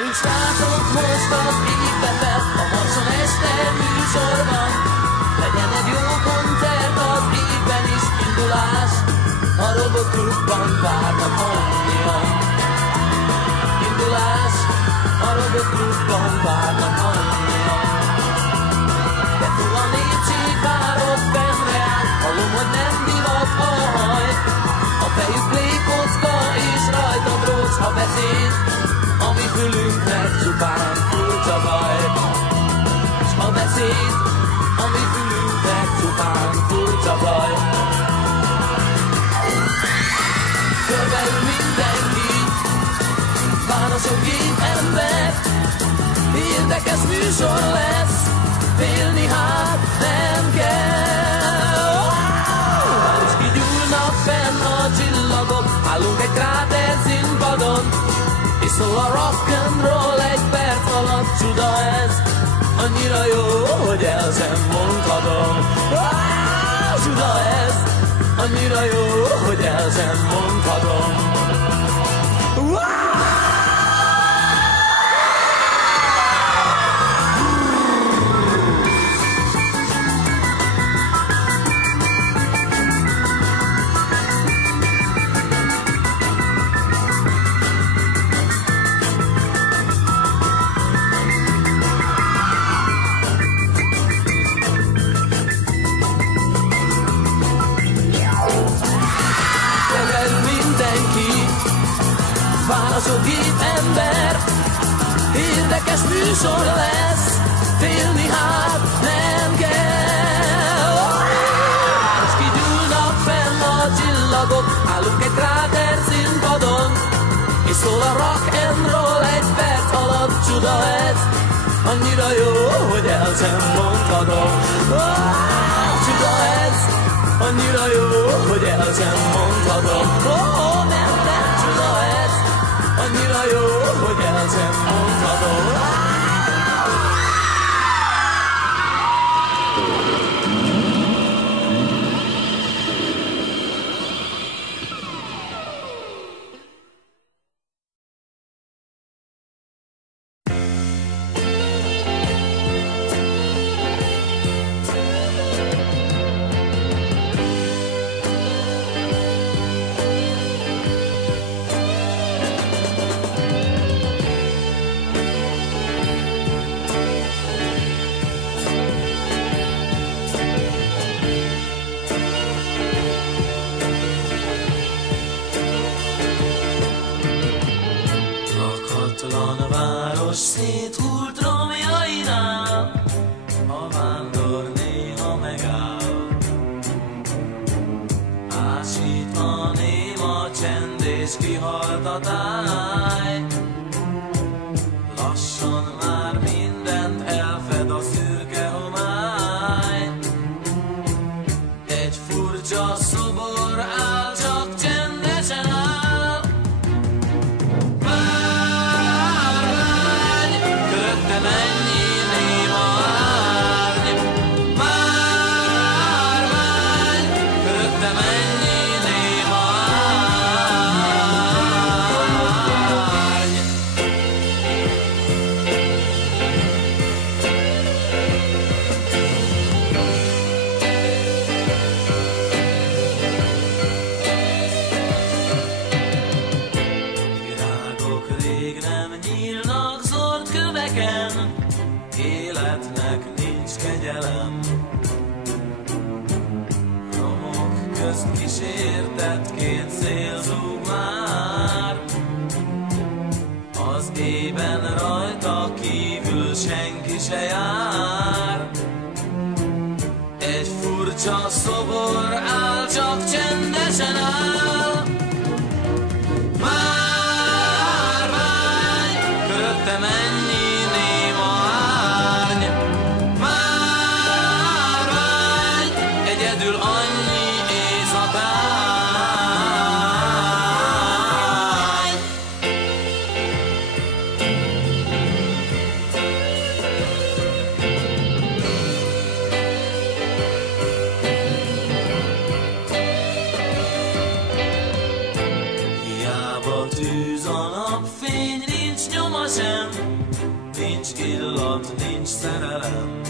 Gyerünk srácok, most az égbe fel, a Marson este műsorban. Legyen egy jó koncert az égben is, indulás. A Robot Klubban várnak annyian. Indulás, a Robot Klubban várnak annyian. De túl a népség várott benne áll, hallom, hogy nem divat a haj. A fejük plékocka és rajta drócs a beszéd, ami fülünknek csupán furcsa zaj. S a beszéd, ami fülünknek csupán furcsa zaj. Körbeül mindenki, válaszol két ember, érdekes műsor lesz, félni hát nem kell. És kigyúlnak fenn a csillagok, állunk egy kráter színpadon, és szól a rock'n'roll egy perc alatt, csuda ez, annyira jó, hogy el sem mondhatom. Csuda ez, annyira jó, hogy el sem mondhatom. Válaszol két ember, érdekes műsor lesz, félni hát nem kell. És kigyúlnak fenn a csillagok, állunk egy kráter színpadon, és szól a rock'n'roll egy perc alatt, csuda ez, annyira jó, hogy el sem mondhatom. Csuda ez, annyira jó, hogy el sem mondhatom. Nem, csuda ez, annyira jó, hogy el sem mondhatom. Széthult romjainál, a vándor néha megáll. Ásít a néma csend és kihalt a táj. Lassan már mindent elfed a szürke homály. Egy furcsa szobor áll, csak csendesen áll. Életnek nincs kegyelem, romok közt kísértetként szél zúg már. Az ében rajta kívül senki se jár. Egy furcsa szobor áll, csak csendesen áll. Márvány, körötte mennyi egyedül annyi éjszakány. Hiába tűz a napfény, nincs nyoma sem, nincs illat, nincs szerelem.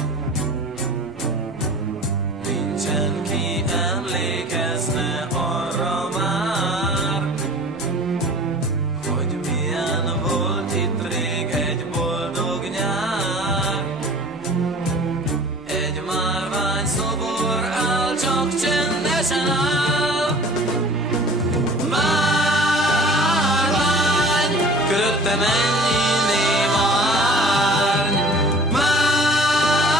Nincsen ki emlékezne arra már, hogy milyen volt itt rég egy boldog nyár. Egy márvány szobor áll, csak csendesen áll. Márvány, körötte mennyi néma árny. Márvány,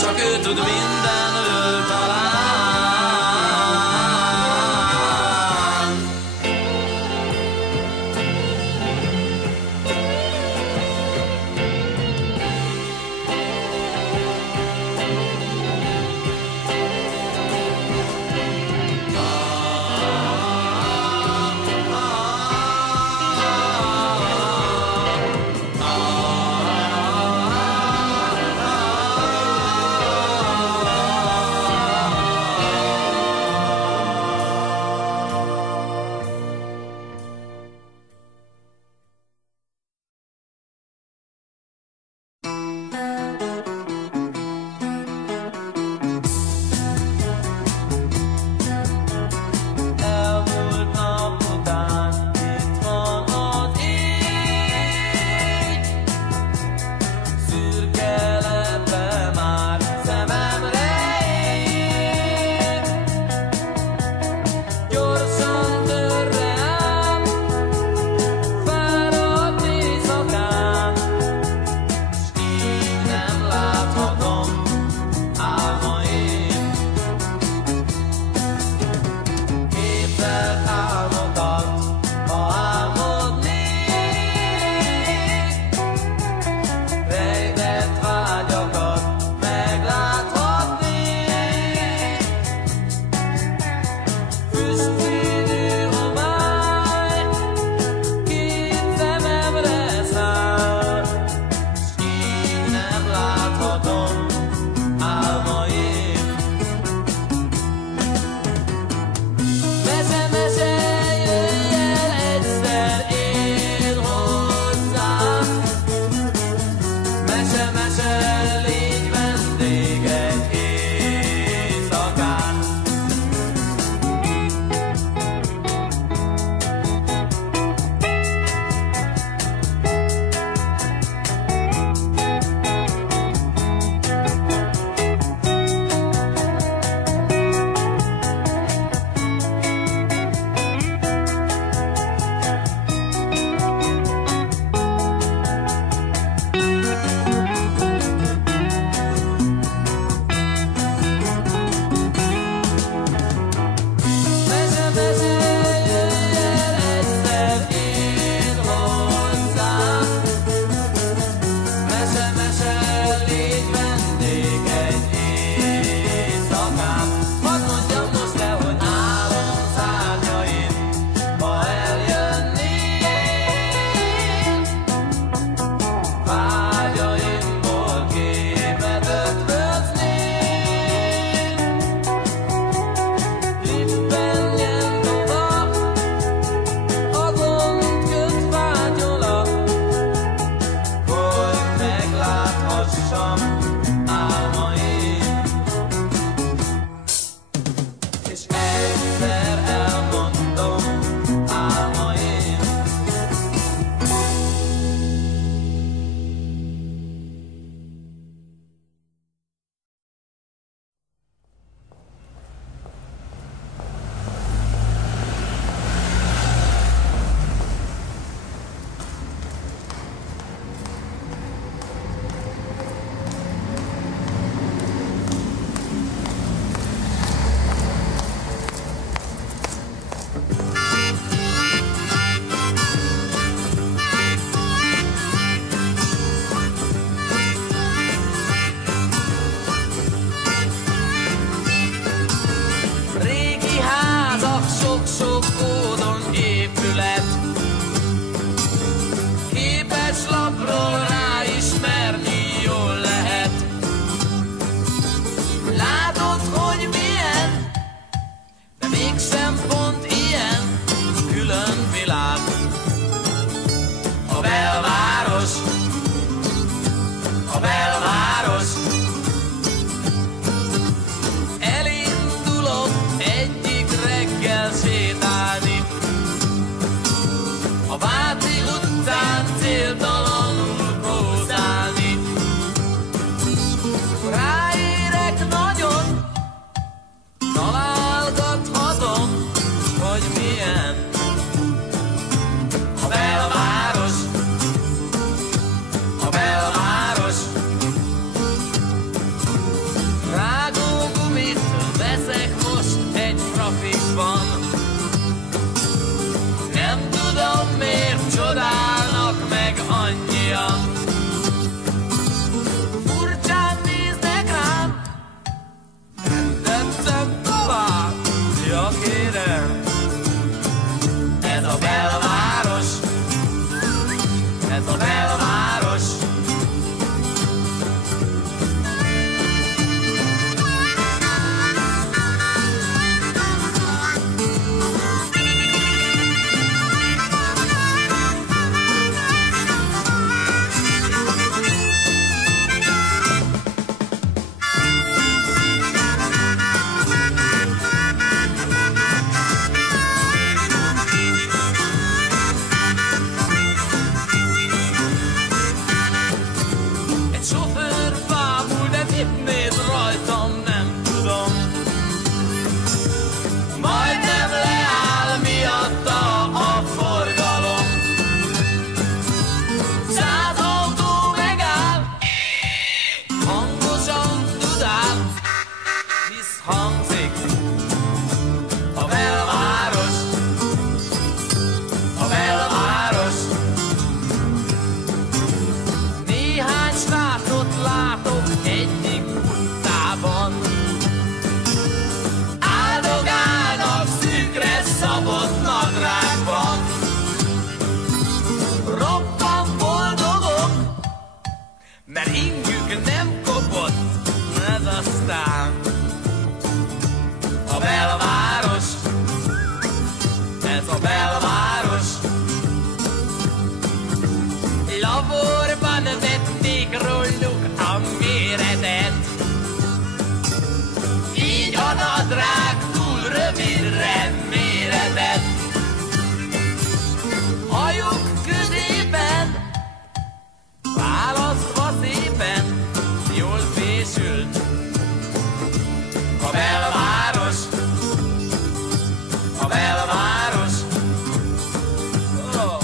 csak ő tud mindenről talán. hogy milyen a belváros, a belváros. Rágógumit veszek most egy trafikban, nem tudom miért csodálnak meg annyian. Furcsán néznek rám, tettem tovább, ja kérem. Ez a belváros, ez a belváros. Mert ingük nem kopott, ez aztán a belváros, ez a belváros. Laborban vették róluk a méretet, így a nadrág túl rövidre méretett. Hajuk középen választva szépen, jól fésült a belváros, a belváros. Oh.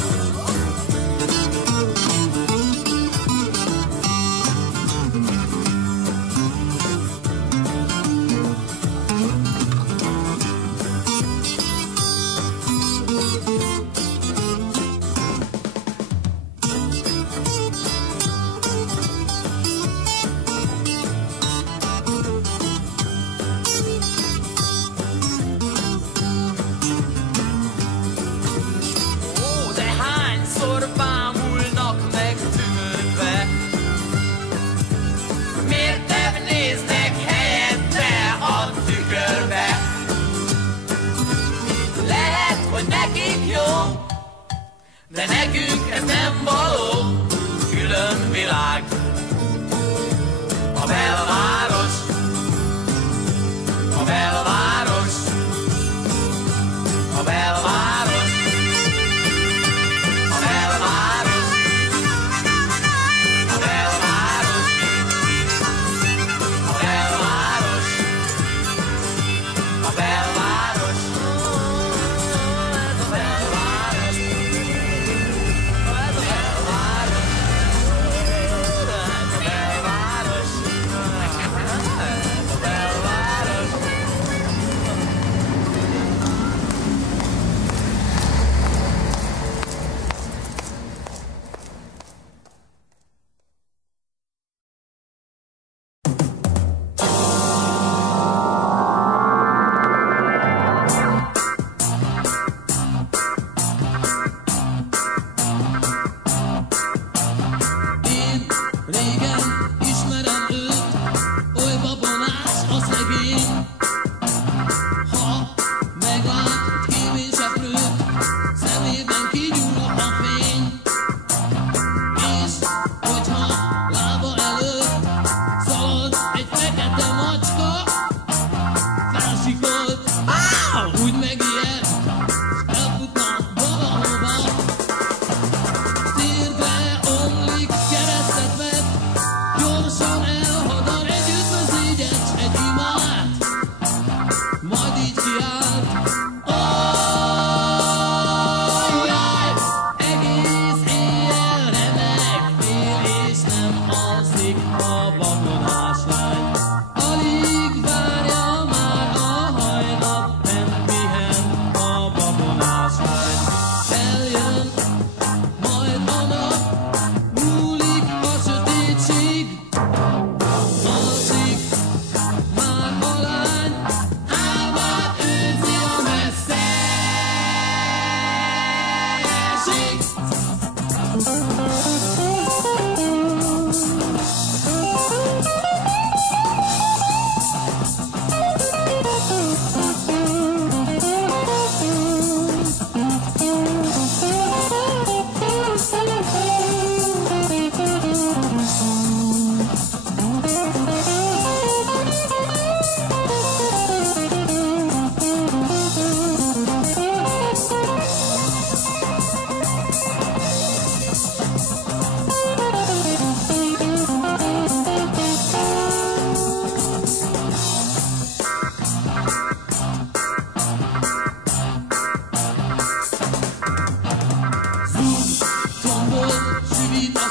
Bámulnak meg tűnődve, miért nem néznek helyette a tükörbe? Lehet, hogy nekik jó, de nekünk ez nem való. Külön világ, a belváros, a belváros, a belváros.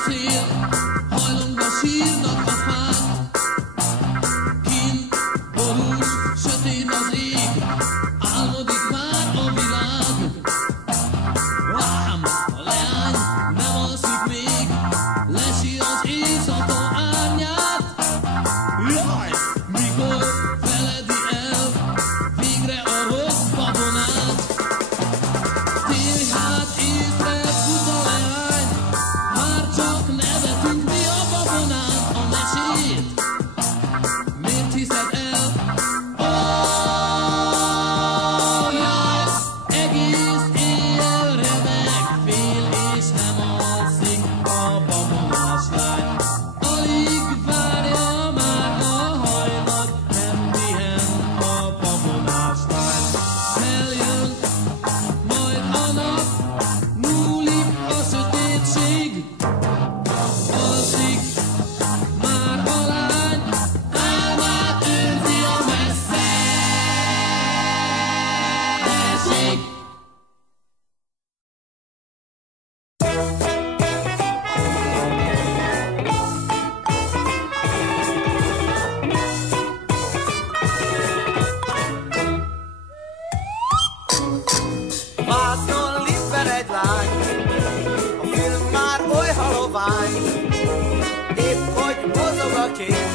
szél, hajlongva sírnak a fák. Kint borús, sötét az ég, álmodik már a világ. Ám a leány nem alszik még, lesi az éjszaka árnyát. Jaj, mikor feledi el végre a rossz babonát. Térj hát észre, fut a leány, már csak nevetünk mi a babonát, a mesét. Miért hiszed el? Ó, jaj, egész éjjel remeg, fél és nem alszik a babonás lány. Alig várja már a hajnat, nem pihen a babonás lány. Feljön majd a nap, múlik a sötétség, alszik már a lány, álmát őrzi a messzeség. Vásznon lippen egy lány, a film már oly halovány, épp hogy mozog a kép,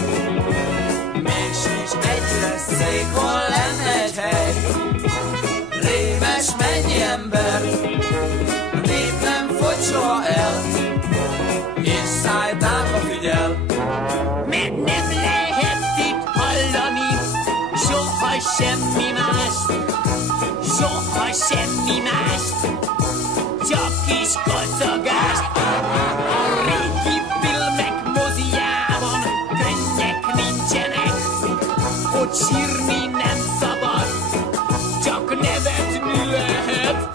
még sincs egyre szék, hol lenne egy hely. Rémes mennyi ember, a nép nem fogy soha el, és szájtánba figyel. Mert nem lehet itt hallani soha semmi mást, soha semmi mást, csak kis kacagást. A régi filmek moziában könnyek nincsenek, ott sírni nem szabad, csak nevetni lehet.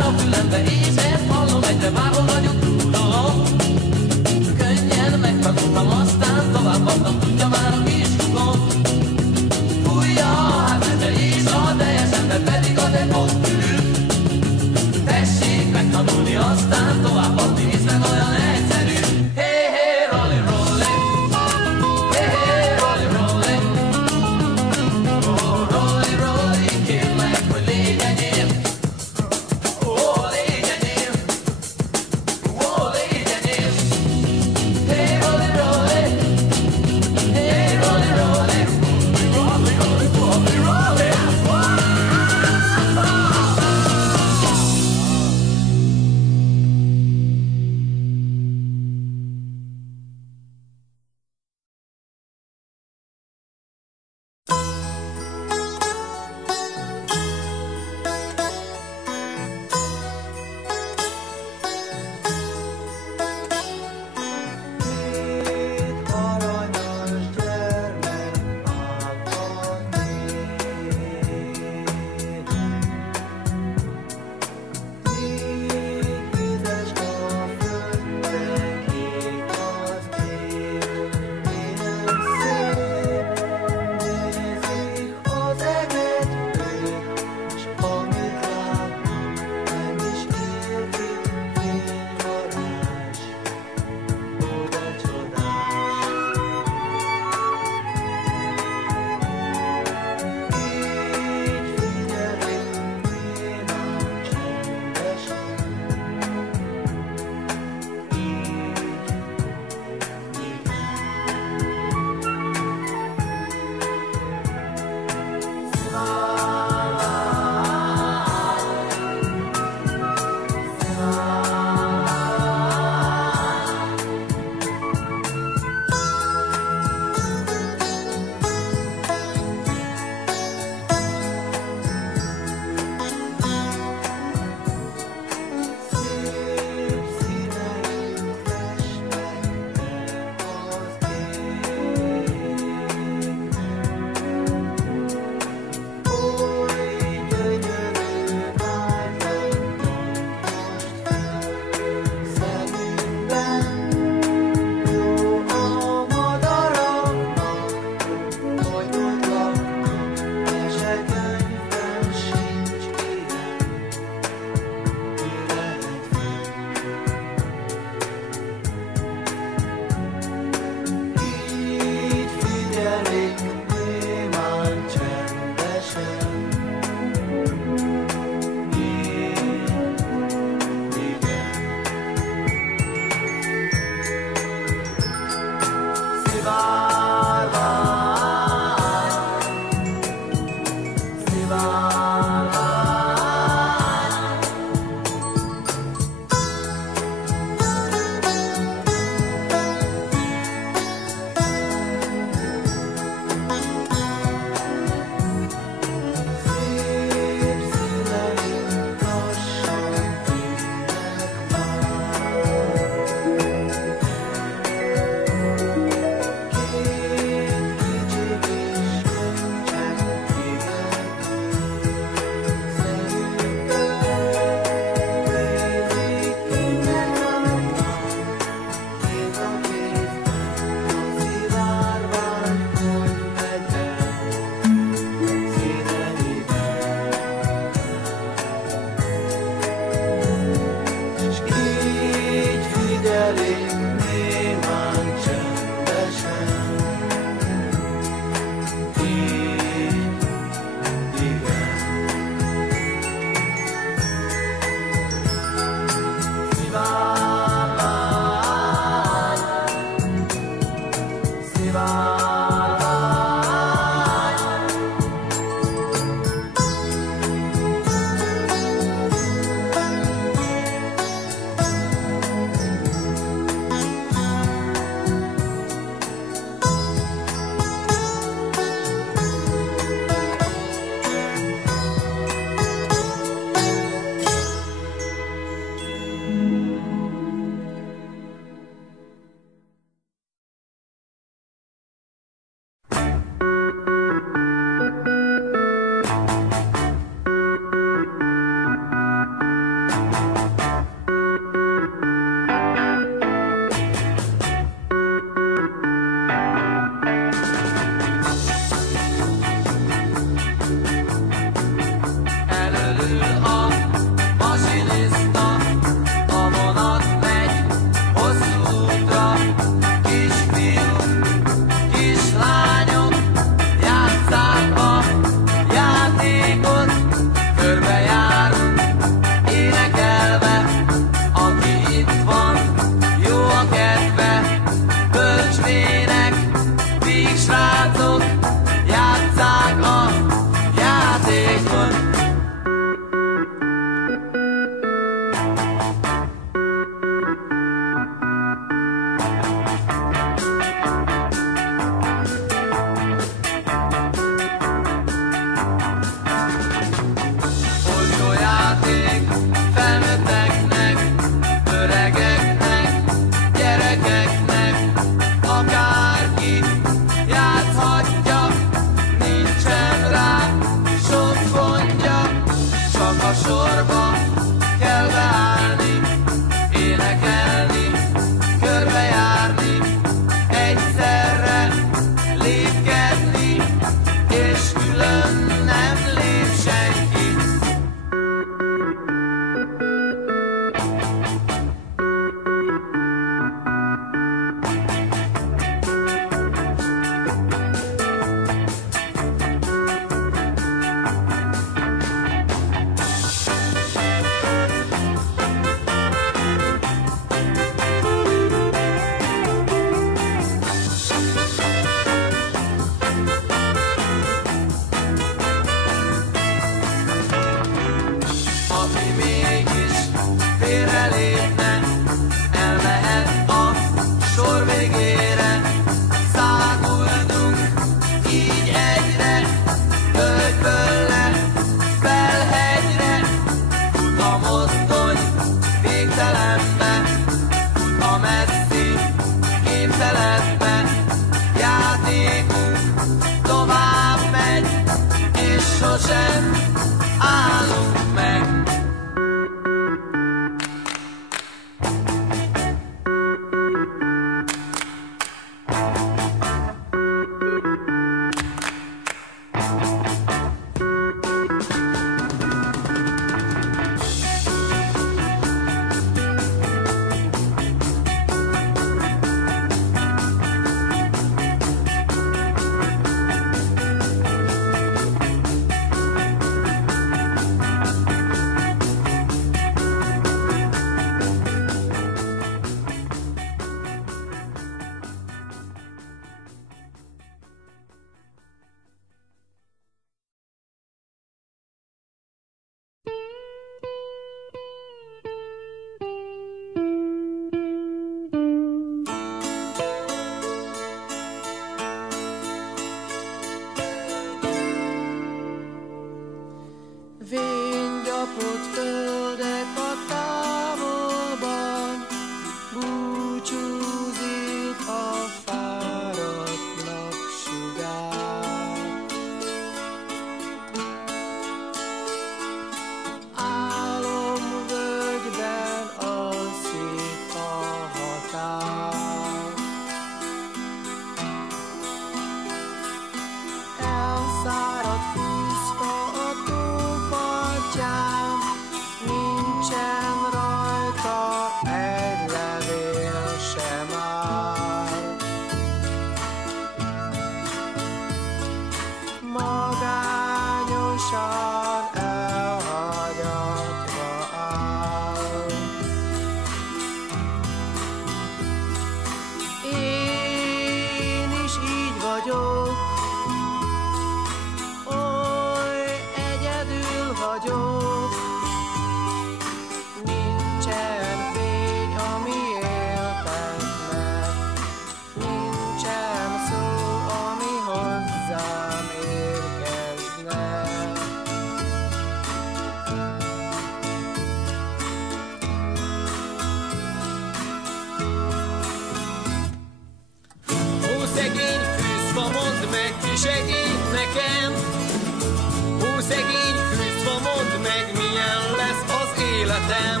szegény fűzfa, mondd meg, milyen lesz az életem.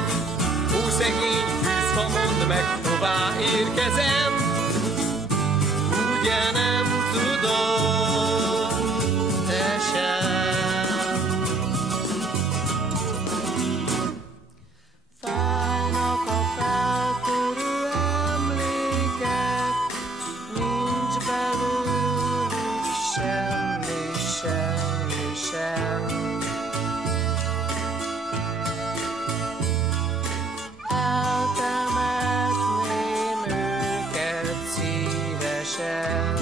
Ó, szegény fűzfa, mondd meg, hová érkezem. Ugye nem tudod, te sem. Fájnak a feltörő emlékek, nincs belőlük semmi, semmi sem. Eltemetném őket szívesen.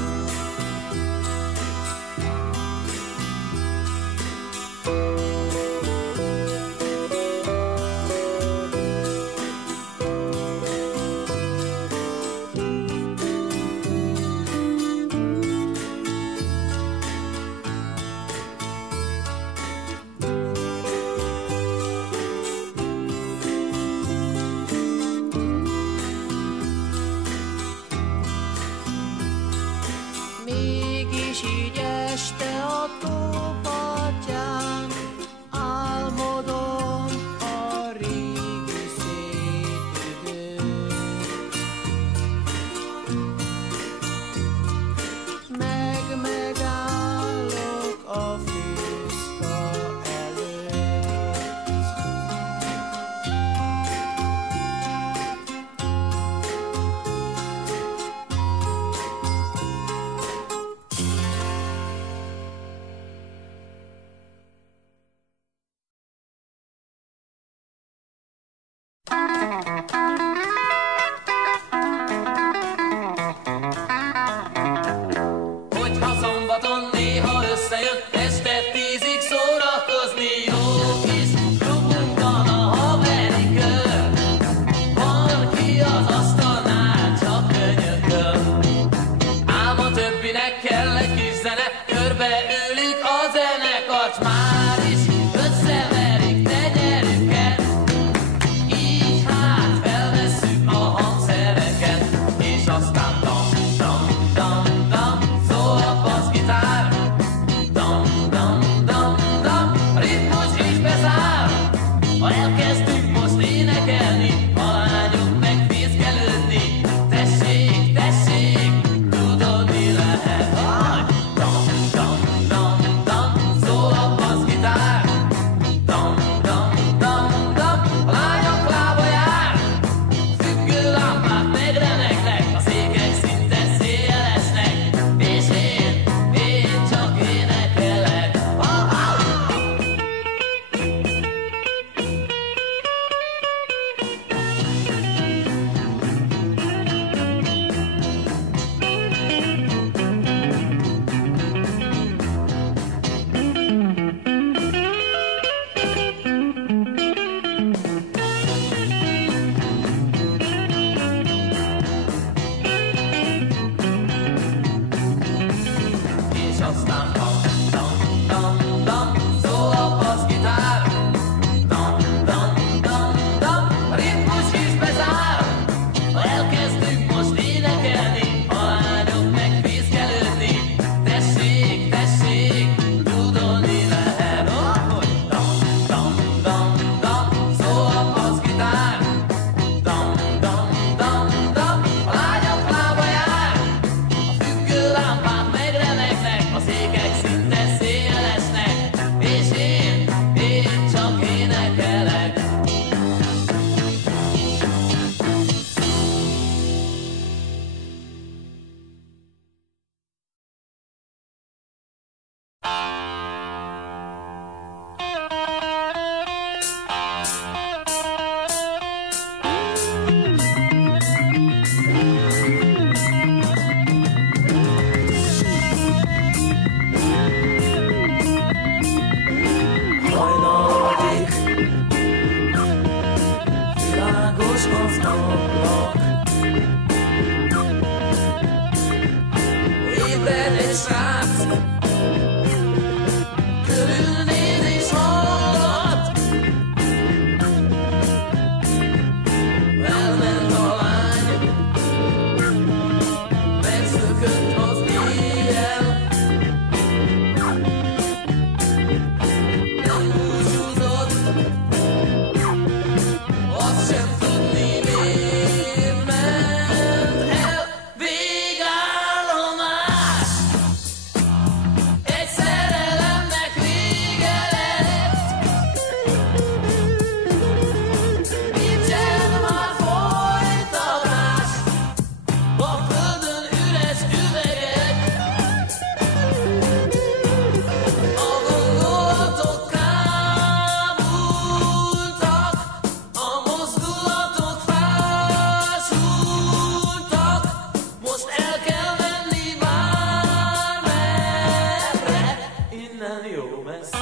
innen jó messze.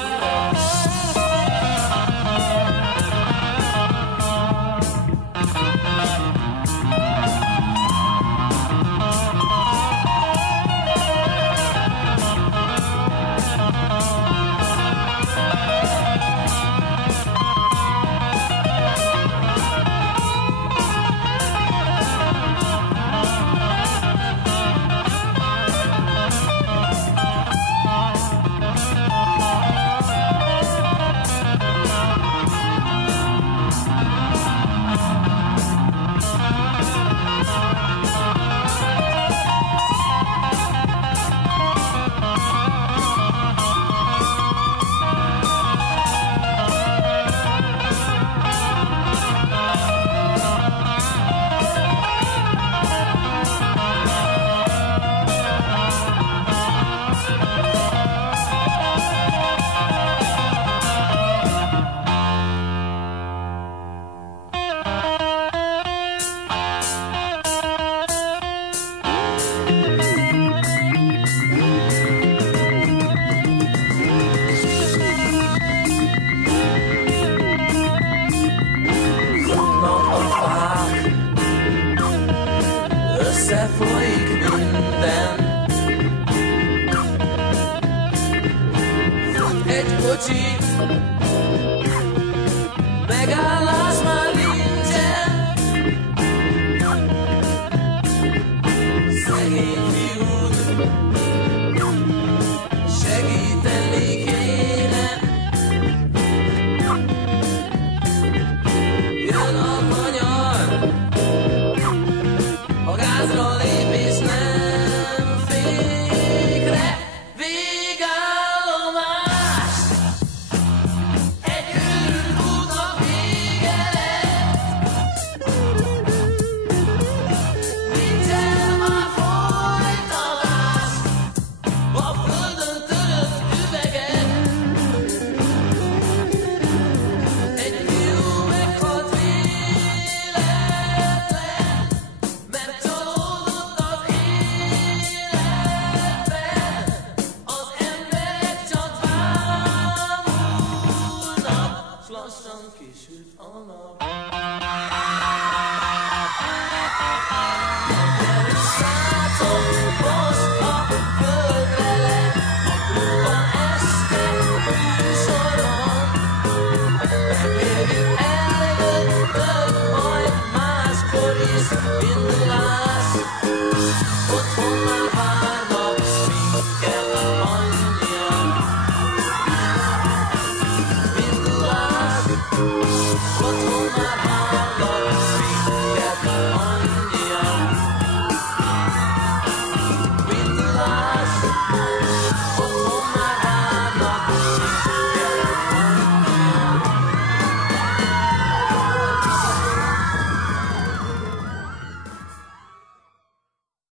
Összefolyik minden. Egy kocsi, megállás már nincsen. Szegény fiút segíteni kéne. Jön a kanyar, a gázra lépés nem fékre. Végállomás, egy őrült útnak vége lett. Nincsen már folytatás a földön törött üvegen. Egy fiú meghalt véletlen, mert csalódott az életben. Az emberek csak bámulnak, s lassan kisüt a nap. Srácok, most a földre lett, van este műsor van. Megérjük előttök, majd máskor is indulás. Otthon már várnak minket annyian. Indulás, otthon már várnak minket